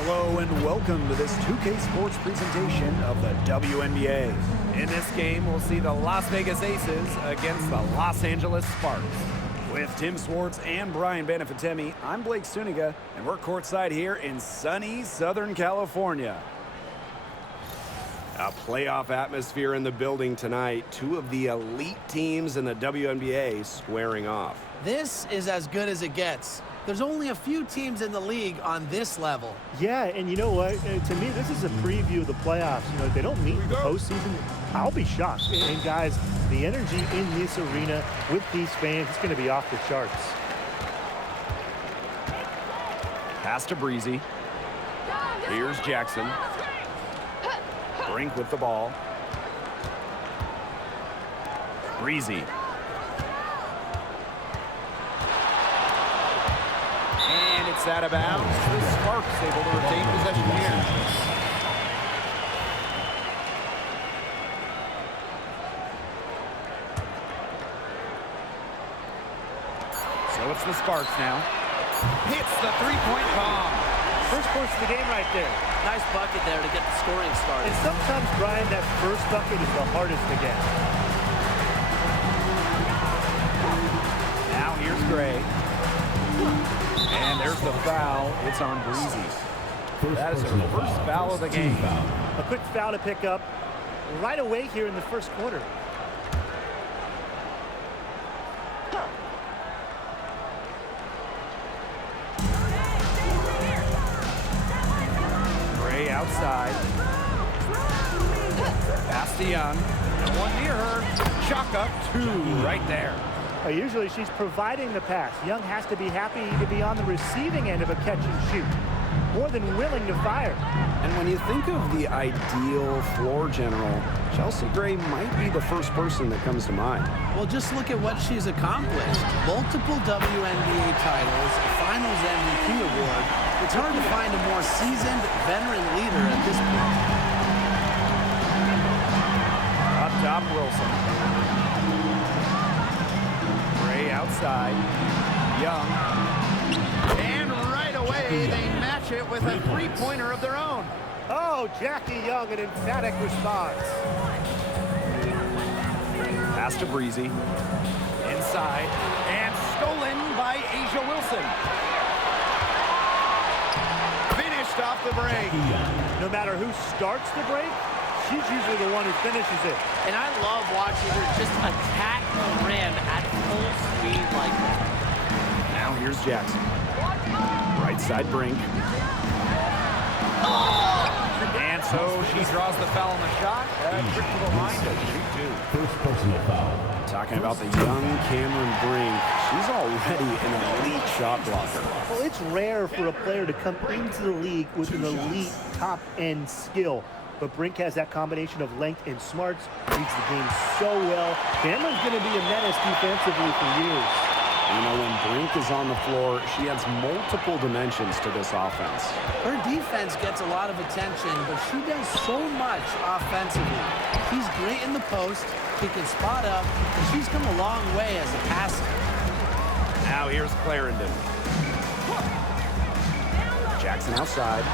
Hello and welcome to this 2K Sports presentation of the WNBA. In this game, we'll see the Las Vegas Aces against the Los Angeles Sparks. With Tim Swartz and Brian Benefitemi, I'm Blake Suniga, and we're courtside here in sunny Southern California. A playoff atmosphere in the building tonight. Two of the elite teams in the WNBA squaring off. This is as good as it gets. There's only a few teams in the league on this level. Yeah, and you know what? To me, this is a preview of the playoffs. You know, if they don't meet in the postseason, I'll be shocked. And guys, the energy in this arena with these fans is going to be off the charts. Pass to Breezy. Here's Jackson. Brink with the ball. Breezy. And it's out of bounds. The Sparks able to retain possession here. So it's the Sparks now. Hits the three-point bomb. First points of the game right there. Nice bucket there to get the scoring started. And sometimes, Brian, that first bucket is the hardest to get. Now here's Gray. And there's the foul. It's on Breezy. That is her first foul of the game. A quick foul to pick up right away here in the first quarter. Gray outside. Pass to Young. No one near her. Chalk up two right there. Usually she's providing the pass. Young has to be happy to be on the receiving end of a catch and shoot. More than willing to fire. And when you think of the ideal floor general, Chelsea Gray might be the first person that comes to mind. Well, just look at what she's accomplished. Multiple WNBA titles, a Finals MVP award. It's hard to find a more seasoned veteran leader at this point. Up top, Wilson. Gray outside. Young. And right away, they match it with a three-pointer of their own. Oh, Jackie Young, an emphatic response. Pass to Breezy. Inside. And stolen by Asia Wilson. Finished off the break. No matter who starts the break, she's usually the one who finishes it. And I love watching her just attack the rim at full speed like that. Now here's Jackson. Right side Brink. And so she draws the foul on the shot. Trick to the line to shoot two. First personal foul. Talking about the young Cameron Brink. She's already an elite shot blocker. Well, it's rare for a player to come into the league with an elite top-end skill. But Brink has that combination of length and smarts, reads the game so well. Cameron's going to be a menace defensively for years. You know, when Brink is on the floor, she adds multiple dimensions to this offense. Her defense gets a lot of attention, but she does so much offensively. She's great in the post, she can spot up, and she's come a long way as a passer. Now here's Clarendon. Jackson outside.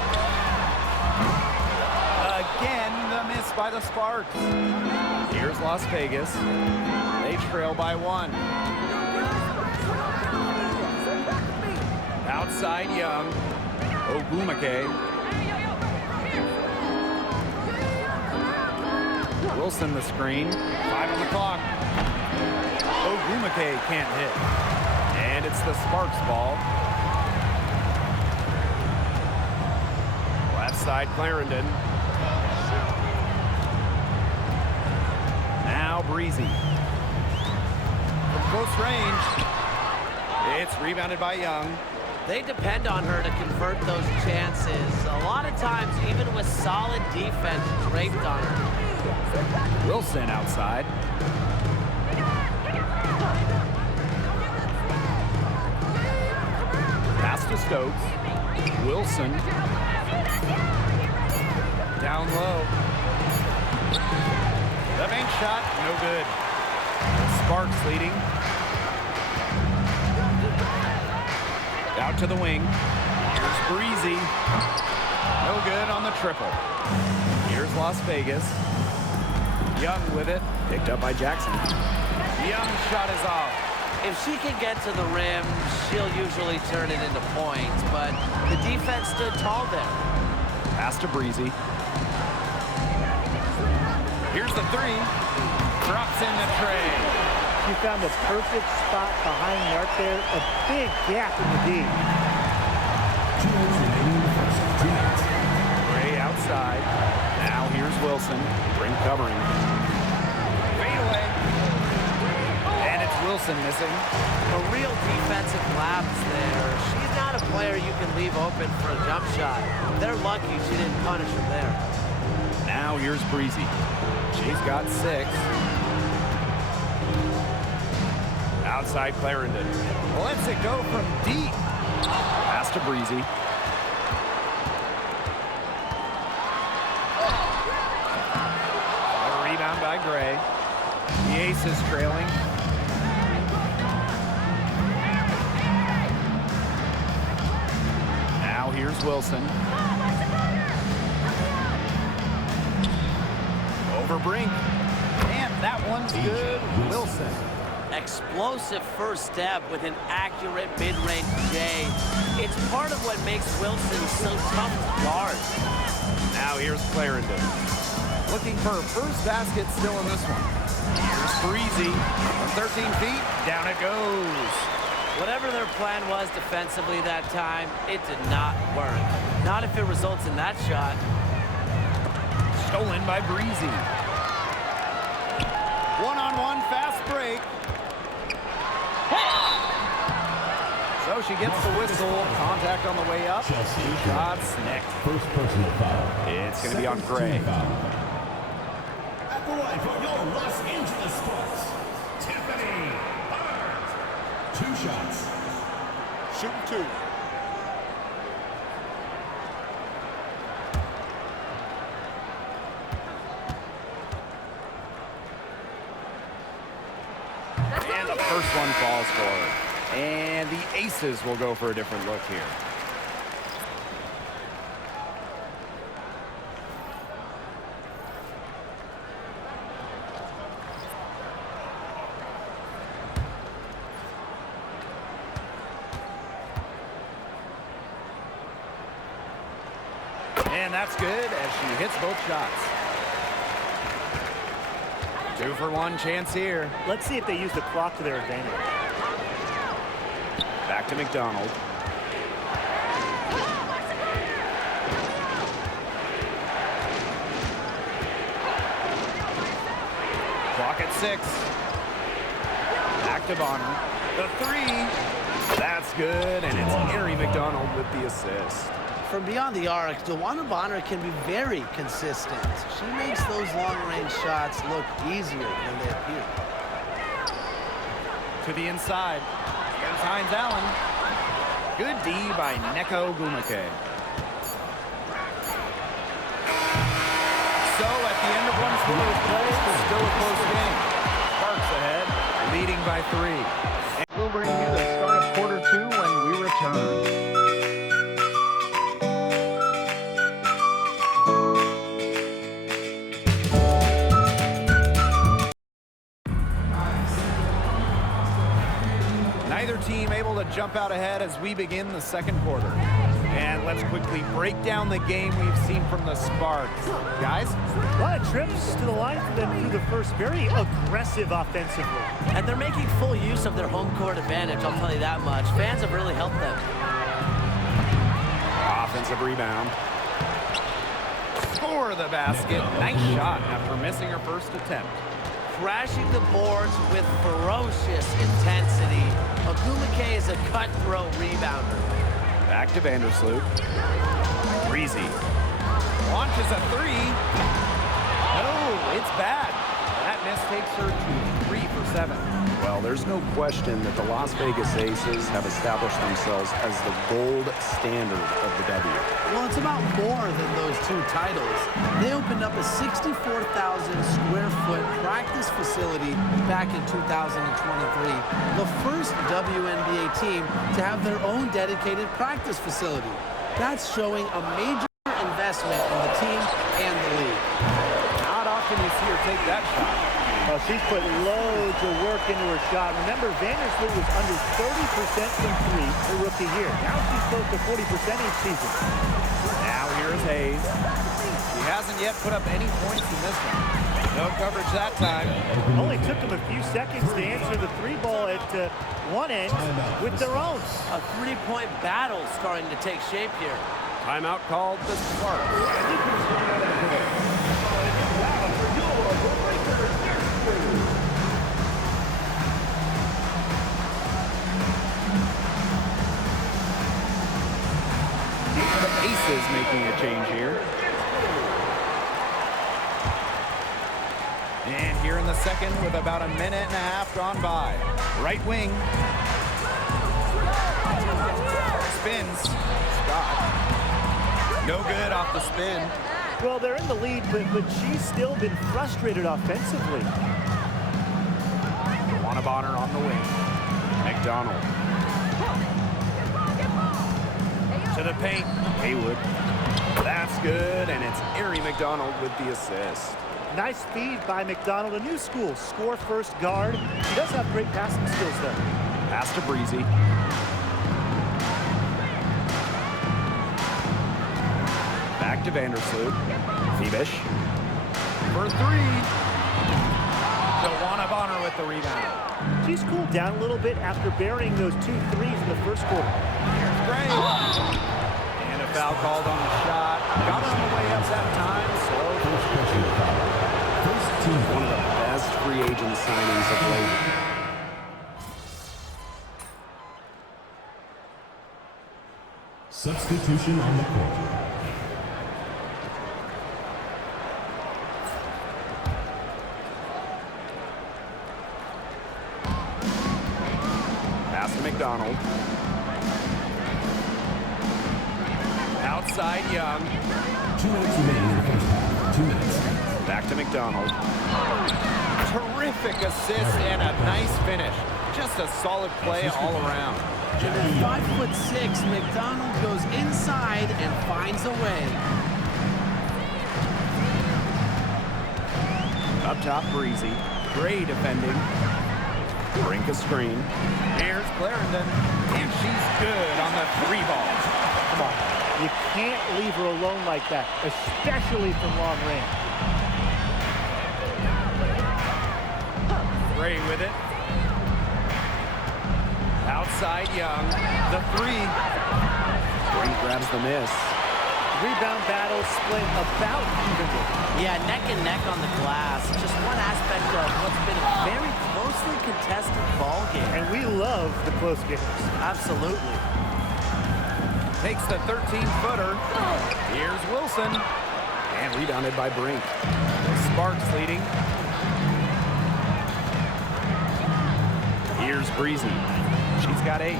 Again, the miss by the Sparks. Here's Las Vegas. They trail by one. Outside Young. Ogumake. Wilson the screen. 5 on the clock. Ogumake can't hit. And it's the Sparks ball. Left side Clarendon. Now Breezy. From close range. It's rebounded by Young. They depend on her to convert those chances. A lot of times, even with solid defense draped on her. Wilson outside. Pass to Stokes. Wilson. Down low. The bank shot, no good. Sparks leading. Out to the wing. Here's Breezy. No good on the triple. Here's Las Vegas. Young with it. Picked up by Jackson. Young's shot is off. If she can get to the rim, she'll usually turn it into points, but the defense stood tall there. Pass to Breezy. Here's the three. Drops in the tray. She found the perfect spot behind the arc there. A big gap in the D. Gray outside. Now here's Wilson. Ring covering. Fade away. And it's Wilson missing. A real defensive lapse there. She's not a player you can leave open for a jump shot. They're lucky she didn't punish him there. Now here's Breezy. She's got 6. Outside Clarendon. Lets it go from deep. Pass to Breezy. A rebound by Gray. The Aces trailing. Now here's Wilson. Over Brink. And that one's good. Wilson. Explosive first step with an accurate mid-range J. It's part of what makes Wilson so tough to guard. Now here's Clarendon. Looking for her first basket still in this one. Here's Breezy. From 13 feet, down it goes. Whatever their plan was defensively that time, it did not work. Not if it results in that shot. Stolen by Breezy. One-on-one fast break. So she gets the whistle. Contact on the way up. 2 shots next. First personal foul. It's going to be on Gray. At the line for your Los Angeles Sparks, Tiffany Hart. 2 shots. Shooting 2. And the first one falls for her. And the Aces will go for a different look here. And that's good as she hits both shots. 2 for 1 chance here. Let's see if they use the clock to their advantage. Back to McDonald. Clock at 6. Back to Bonner. The 3. That's good, and it's Mary McDonald with the assist. From beyond the arc, DeWanna Bonner can be very consistent. She makes those long-range shots look easier than they appear. To the inside. Here's Hines Allen. Good D by Neko Gumake. So at the end of one quarter of play, still a close game. Sparks ahead, leading by 3. And we'll bring you the start of quarter 2 when we return. Neither team able to jump out ahead as we begin the second quarter. And let's quickly break down the game we've seen from the Sparks. Guys? A lot of trips to the line for them through the first. Very aggressive offensively. And they're making full use of their home court advantage, I'll tell you that much. Fans have really helped them. Offensive rebound. Score the basket. Nice shot after missing her first attempt. Crashing the boards with ferocious intensity. Ogumake is a cutthroat rebounder. Back to Vandersloot. Breezy. Launches a 3. Oh, it's bad. That miss takes her to 3 for 7. Well, there's no question that the Las Vegas Aces have established themselves as the gold standard of the W. Well, it's about more than those 2 titles. They opened up a 64,000 square foot practice facility back in 2023. The first WNBA team to have their own dedicated practice facility. That's showing a major investment in the team and the league. Not often you see her take that shot. Well, she's put loads of work into her shot. Remember, Vandersloot was under 30% from three her rookie year. Now she's close to 40% each season. Now here's Hayes. She hasn't yet put up any points in this one. No coverage that time. Only took them a few seconds to answer the three ball at one end with their own. A three-point battle starting to take shape here. Timeout called the Sparks. The Aces making a change here. And here in the second with about a minute and a half gone by. Right wing. Spins. Scott. No good off the spin. Well, they're in the lead, but she's still been frustrated offensively. Bonner on the wing. McDonald. To the paint. Haywood. That's good, and it's Ari McDonald with the assist. Nice feed by McDonald, a new school, score first guard. She does have great passing skills, though. Pass to Breezy. Back to Vandersloot. Phoebish. For three. DeWanna Bonner with the rebound. She's cooled down a little bit after burying those 2 threes in the first quarter. Here's Gray. And a foul called on the shot. Got on the way up that time, so one of the best free agent signings of late. Substitution on the court. Pass to McDonald. Outside Young. 2 minutes remaining in the first half. 2 minutes. Back to McDonald. Terrific assist and a nice finish. Just a solid play all around. And at 5'6", McDonald goes inside and finds a way. Up top, Breezy. Gray defending. Brink a screen. Here's Clarendon. And she's good on the 3 ball. Come on. You can't leave her alone like that, especially from long range. Gray with it. Outside Young. The 3. Brink grabs the miss. Rebound battle split about evenly. Yeah, neck and neck on the glass. Just one aspect of what's been a very closely contested ball game. And we love the close games. Absolutely. Takes the 13-footer. Here's Wilson. And rebounded by Brink. Sparks leading. Here's Breezy. She's got 8.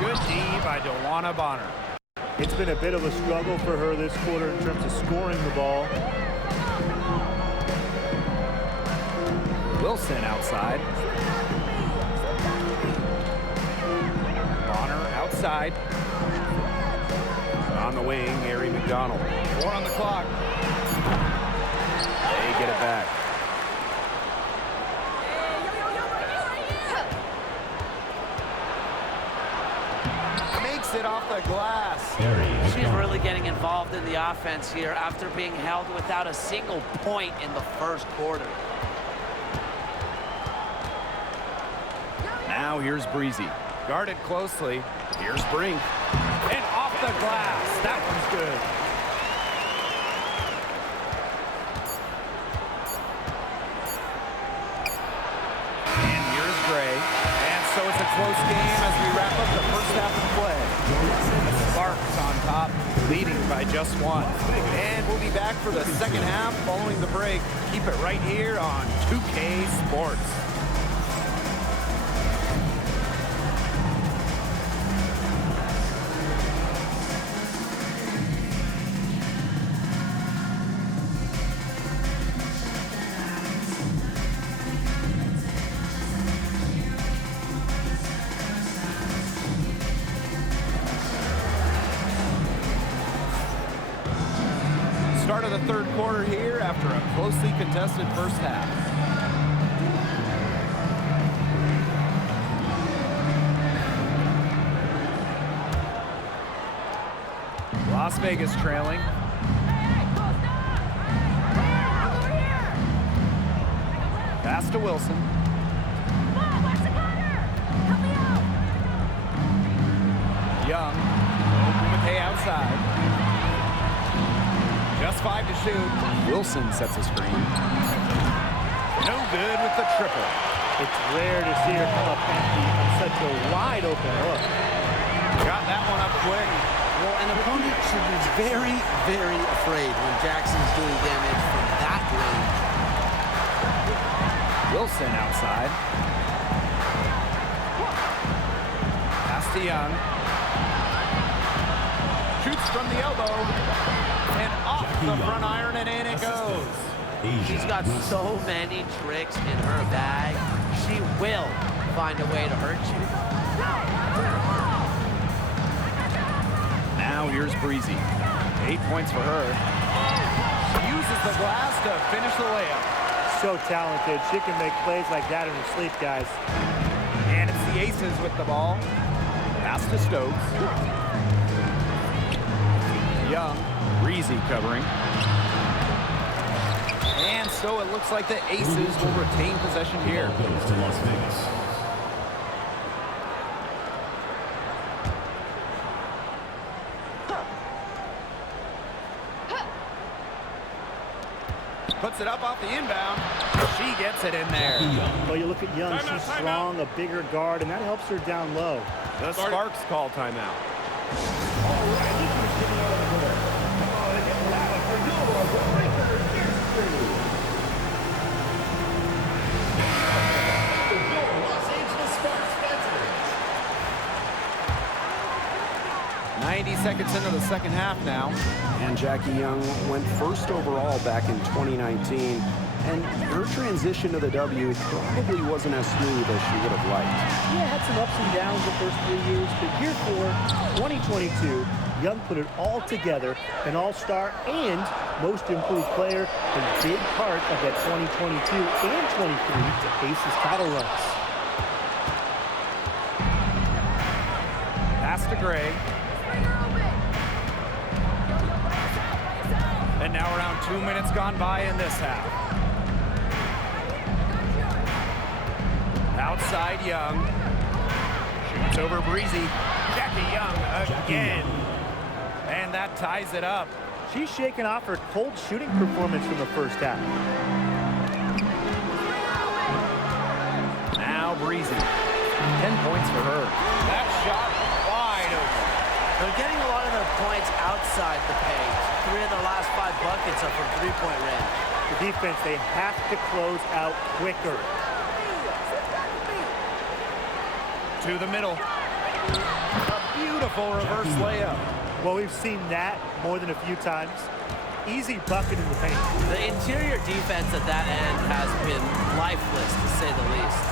Good D by DeWanna Bonner. It's been a bit of a struggle for her this quarter in terms of scoring the ball. Wilson outside. Bonner outside. On the wing, Ari McDonald. 4 on the clock. They get it back. Makes it off the glass. She's really getting involved in the offense here after being held without a single point in the first quarter. Now here's Breezy. Guarded closely. Here's Brink. And off the glass. That one's good. And here's Gray. And so it's a close game as we wrap up the first half of play. Sparks on top, leading by just 1. And we'll be back for the second half following the break. Keep it right here on 2K Sports. start of the third quarter here after a closely contested first half. Las Vegas trailing. Pass to Wilson. Young. McKay outside. Just 5 to shoot. Wilson sets a screen. No good with the triple. It's rare to see her come up empty on such a wide open look. Got that one up quick. Well, an opponent should be very, very afraid when Jackson's doing damage from that range. Wilson outside. Pass to Young. Shoots from the elbow. And off the front iron and in it goes. She's got so many tricks in her bag. She will find a way to hurt you. Now here's Breezy. 8 points for her. She uses the glass to finish the layup. So talented. She can make plays like that in her sleep, guys. And it's the Aces with the ball. Pass to Stokes. Young. Breezy covering. And so it looks like the Aces will retain possession here. Goes to Las Vegas. Puts it up off the inbound. She gets it in there. Well, you look at Young. She's strong, a bigger guard, and that helps her down low. The Sparks call timeout. Los Angeles Sparks veterans. 90 seconds into the second half now. And Jackie Young went first overall back in 2019, and her transition to the W probably wasn't as smooth as she would have liked. Yeah, had some ups and downs the first 3 years, but here for 2022, Young put it all together, an all-star and most improved player, a big part of that 2022 and 23 Aces title runs. Pass to Gray. And now around 2 minutes gone by in this half. Outside Young. Shoots over Breezy. Jackie Young again. And that ties it up. She's shaking off her cold shooting performance from the first half. Now Breezy. 10 points for her. That shot wide open. They're getting a lot of their points outside the paint. 3 of their last 5 buckets are from three-point range. The defense, they have to close out quicker. To the middle. A beautiful reverse layup. Well, we've seen that more than a few times. Easy bucket in the paint. The interior defense at that end has been lifeless, to say the least.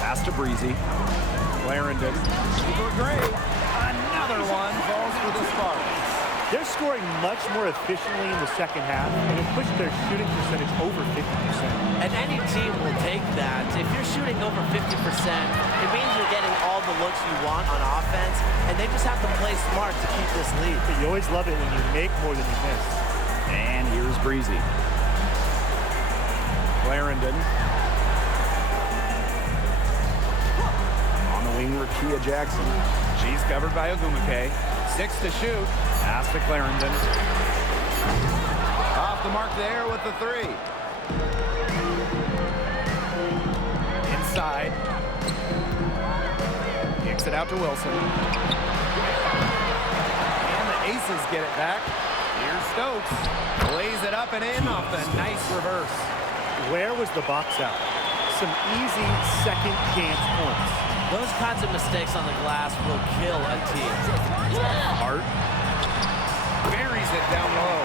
Pass to Breezy. Clarendon. For Gray. Another one falls for the Sparks. They're scoring much more efficiently in the second half, and it pushed their shooting percentage over 50%. And any team will take that. If you're shooting over 50%, it means you're getting all the looks you want on offense, and they just have to play smart to keep this lead. But you always love it when you make more than you miss. And here's Breezy. Clarendon. On the wing, Rakia Jackson. She's covered by Ogumake. 6 to shoot. Pass to Clarendon. Off the mark there with the 3. Inside. Kicks it out to Wilson. And the Aces get it back. Here's Stokes. Lays it up and in off the nice reverse. Where was the box out? Some easy second chance points. Those kinds of mistakes on the glass will kill a team. Hart buries it down low.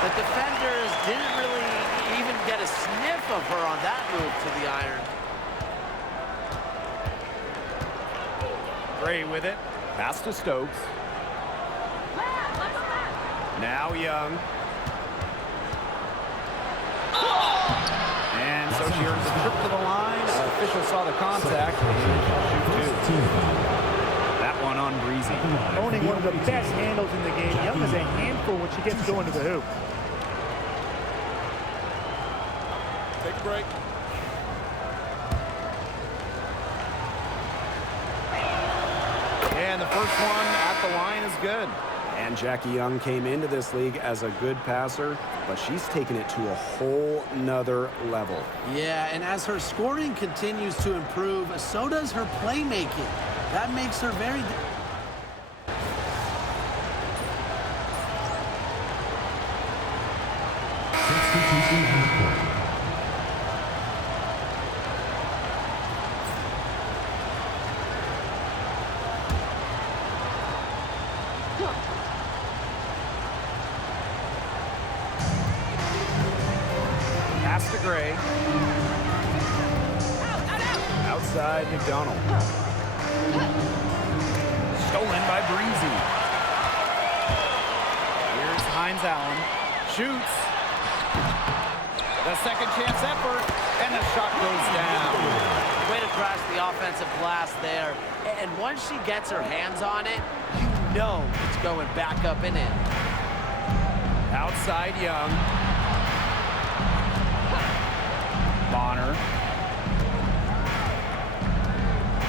The defenders didn't really even get a sniff of her on that move to the iron. Gray with it. Pass to Stokes. Now Young. So she earns a trip to the line. Official saw the contact. And she'll shoot two. That one on Breezy. Owning one of the best handles in the game. Young is a handful when she gets going to the hoop. Take a break. And the first one at the line is good. And Jackie Young came into this league as a good passer, but she's taken it to a whole nother level. Yeah, and as her scoring continues to improve, so does her playmaking. That makes her very... Pass to Gray. Outside McDonald. Stolen by Breezy. Here's Hines Allen. Shoots. The second chance effort. And the shot goes down. Way to crash the offensive glass there. And once she gets her hands on it, you know it's going back up and in. Outside Young. Bonner.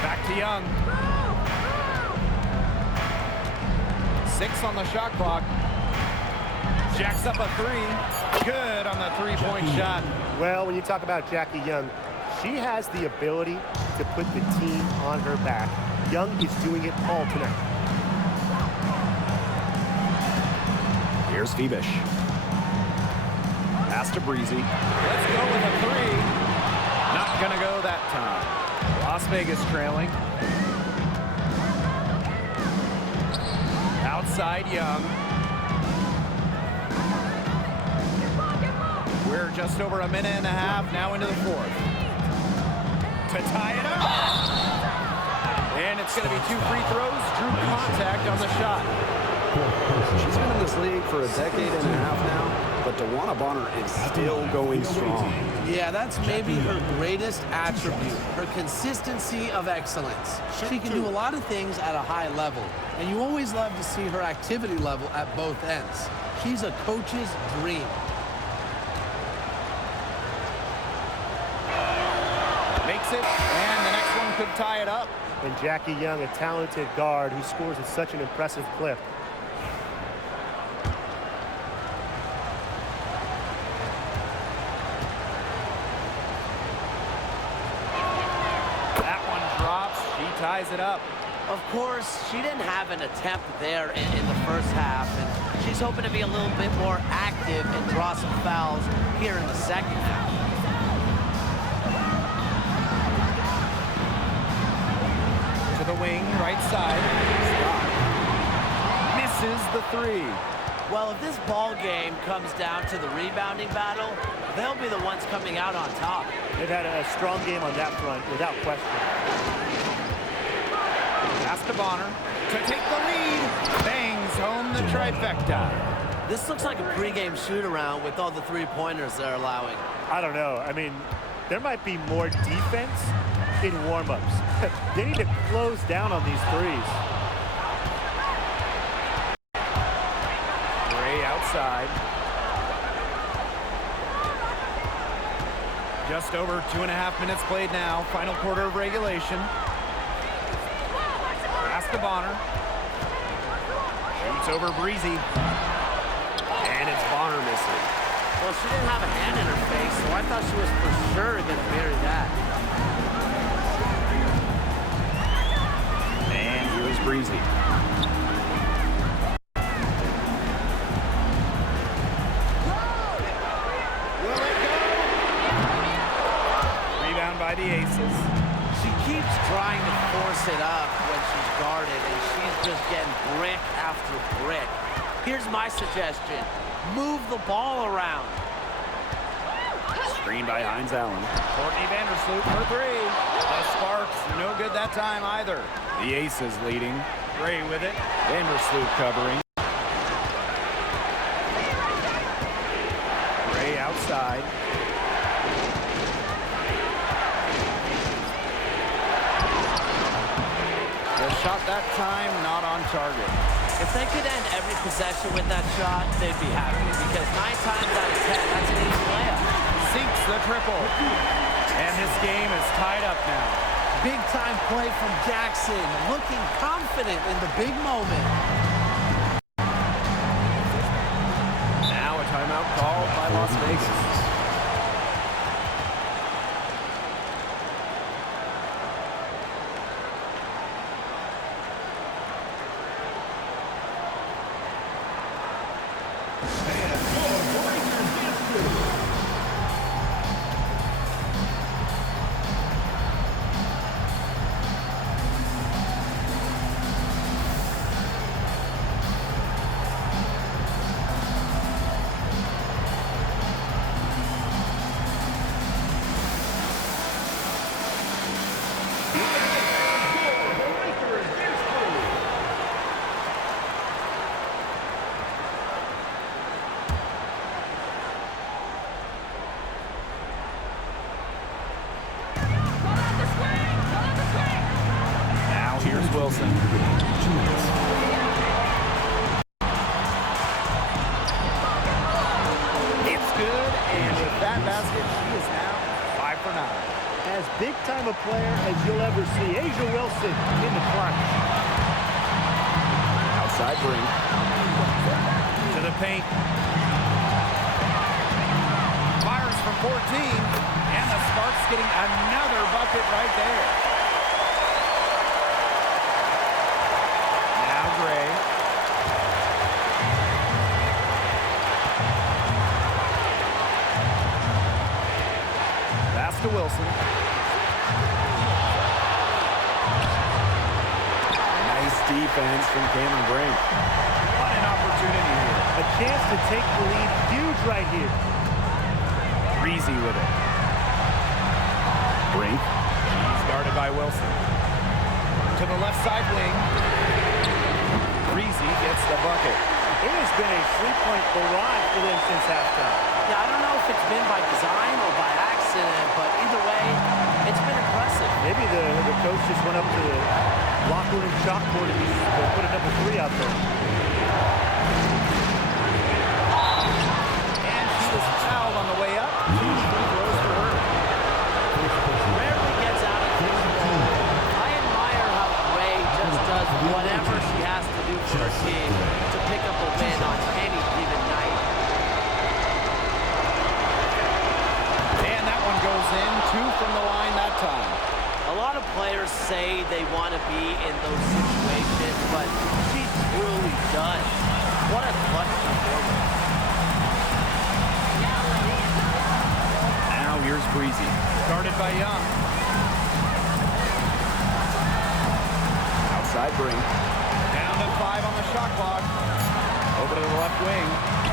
Back to Young. 6 on the shot clock. Jacks up a 3. Good on the three-point shot. Well, when you talk about Jackie Young, she has the ability to put the team on her back. Young is doing it all tonight. Here's Phoebish. Pass to Breezy. Let's go with a 3. Not gonna go that time. Las Vegas trailing. Outside Young. We're just over a minute and a half now into the fourth. To tie it up. And it's going to be 2 free throws. Drew contact on the shot. She's been in this league for a decade and a half now, but DeWanna Bonner is still going strong. Yeah, that's maybe her greatest attribute, her consistency of excellence. She can do a lot of things at a high level, and you always love to see her activity level at both ends. She's a coach's dream. Makes it, and the next one could tie it up. And Jackie Young, a talented guard who scores at such an impressive clip. That one drops. She ties it up. Of course, she didn't have an attempt there in the first half, and she's hoping to be a little bit more active and draw some fouls here in the second half. To the wing, right side. Misses the 3. Well, if this ball game comes down to the rebounding battle, they'll be the ones coming out on top. They've had a strong game on that front, without question. Pass to Bonner to take the lead. Bangs home the trifecta. This looks like a pregame shoot-around with all the three-pointers they're allowing. I don't know. I mean, there might be more defense in warm-ups. They need to close down on these threes. Gray outside. Just over 2.5 minutes played now. Final quarter of regulation. Pass to Bonner. Shoots over Breezy. And it's Bonner missing. Well, she didn't have a hand in her face, so I thought she was for sure going to bury that. And here's Breezy. Will it go? Rebound by the Aces. She keeps trying to force it up when she's guarded, and she's just getting brick after brick. Here's my suggestion. Move the ball around. Screen by Hines Allen. Courtney Vandersloot for 3. The Sparks, no good that time either. The Aces leading. Gray with it. Vandersloot covering. Gray outside. shot that time, not on target. If they could end every possession with that shot, they'd be happy because 9 times out of 10, that's an easy layup. Sinks the triple. And this game is tied up now. Big time play from Jackson, looking confident in the big moment. Now a timeout called by Las Vegas. Wilson. It's good, and with that basket, she is now 5 for 9. As big time a player as you'll ever see. Asia Wilson in the clutch. Outside Brink. To the paint. Fires from 14, and the Sparks getting another bucket right there. To Wilson. Nice defense from Cameron Brink. What an opportunity here. A chance to take the lead. Huge right here. Breezy with it. Brink. He's guarded by Wilson. To the left side wing. Breezy gets the bucket. It has been a three-point barrage for them since halftime. Yeah, I don't know if it's been by design or by accident, but either way, it's been impressive. Maybe the coach just went up to the locker room chalkboard and put a number 3 out there. And she was fouled on the way up. 2 free throws for her. Rarely gets out of control. I admire how Ray just does whatever she has to do for her team to pick up a win on any given night. And that one goes in. 2 from the line that time. A lot of players say they want to be in those situations, but she truly does. What a clutch performance. Now here's Breezy. Guarded by Young. Outside Brink. Down to 5 on the shot clock. Over to the left wing.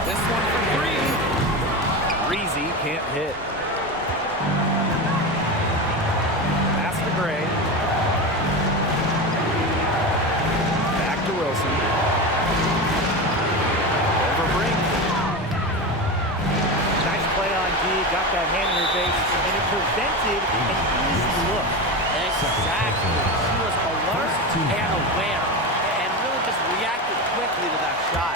This one for 3. Breezy can't hit. Pass to Gray. Back to Wilson. Over Brink. Nice play on D. Got that hand in her face, and it prevented an easy look. Exactly. She was alert and aware and really just reacted quickly to that shot.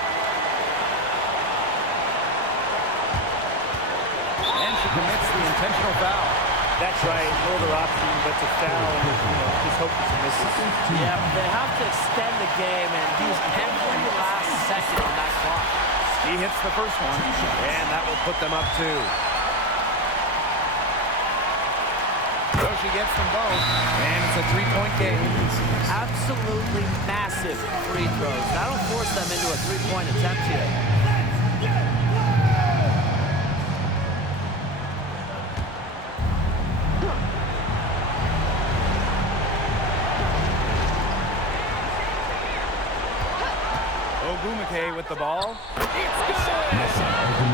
And she commits the intentional foul. That's right. No other option but to foul and just hope she misses. Yeah, they have to extend the game and use every last second on that clock. He hits the first one, and that will put them up 2. So she gets them both, and it's a 3-point game. Absolutely massive free throws. That'll force them into a 3-point attempt here. Ogumake with the ball. It's good!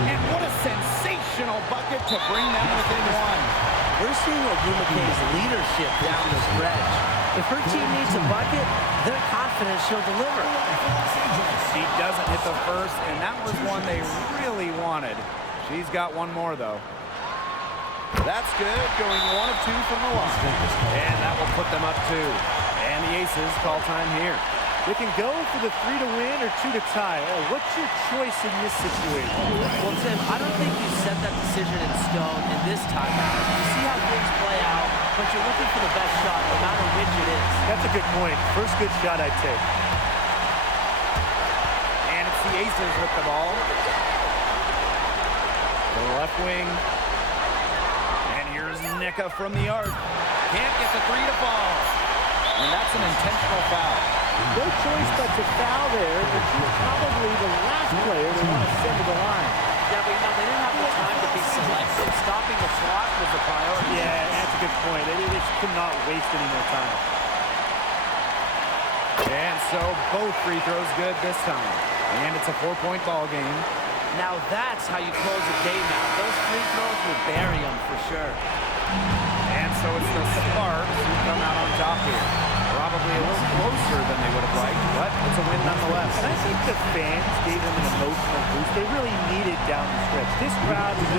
And what a sensational bucket to bring them within 1. We're seeing Ogumake's leadership down the stretch. If her team needs a bucket, they're confident she'll deliver. She doesn't hit the first, and that was one they really wanted. She's got one more, though. That's good, going 1 of 2 from the line. And that will put them up 2. And the Aces call time here. They can go for the 3 to win or 2 to tie. What's your choice in this situation? Well, Tim, I don't think you set that decision in stone in this timeout. You see how things play out, but you're looking for the best shot, no matter which it is. That's a good point. First good shot I'd take. And it's the Aces with the ball. The left wing. And here's Nika from the arc. Can't get the 3 to fall. And that's an intentional foul. No choice but to foul there, but she's probably the last player they want to send to the line. Yeah, but they didn't have the time to be selective. Stopping the clock was a priority. Yeah, that's a good point. They just could not waste any more time. And so both free throws good this time. And it's a 4-point ball game. Now that's how you close a game out. Those free throws will bury them for sure. And so it's the Sparks who come out on top here. Probably a little closer than they would have liked, but it's a win nonetheless. And I think the fans gave them an emotional boost. They really needed down the stretch. This crowd was